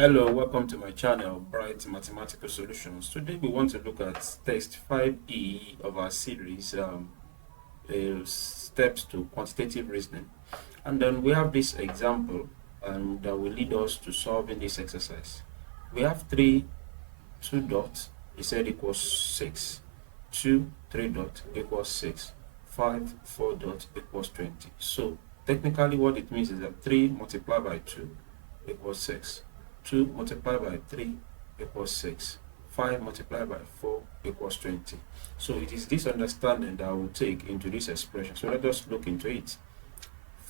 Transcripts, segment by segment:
Hello, welcome to my channel, Bright Mathematical Solutions. Today we want to look at test 5E of our series, steps to quantitative reasoning. And then we have this example, and that will lead us to solving this exercise. We have 3, 2 dot, it said equals 6. 2, 3 dot equals 6. 5, 4 dot equals 20. So technically what it means is that 3 multiplied by 2 equals 6. 2 multiplied by 3 equals 6. 5 multiplied by 4 equals 20. So it is this understanding that I will take into this expression. So let us look into it.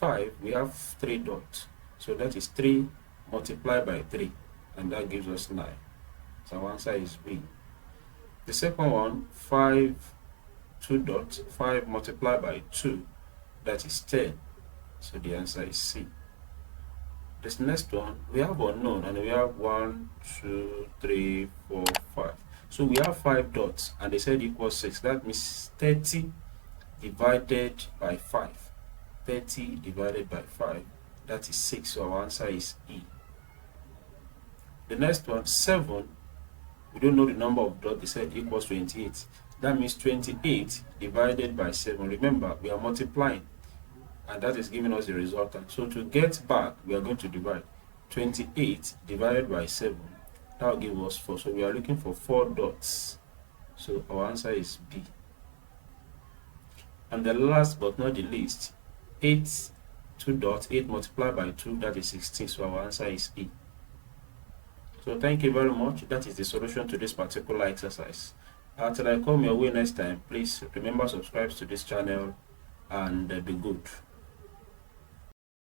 5, we have 3 dots. So that is 3 multiplied by 3. And that gives us 9. So our answer is B. The second one, 5, 2 dots. 5 multiplied by 2. That is 10. So the answer is C. This next one, we have unknown, and we have 1, 2, 3, 4, 5. So we have 5 dots, and they said equals 6. That means 30 divided by 5. 30 divided by 5, that is 6. So our answer is E. The next one, 7. We don't know the number of dots. They said equals 28. That means 28 divided by 7. Remember, we are multiplying, and that is giving us the resultant. So to get back, we are going to divide 28 divided by 7. That will give us 4. So we are looking for 4 dots. So our answer is B. And the last but not the least, 8, 2 dots. 8 multiplied by 2, that is 16. So our answer is E. So thank you very much. That is the solution to this particular exercise. Until I come your way next time, please remember subscribe to this channel and be good.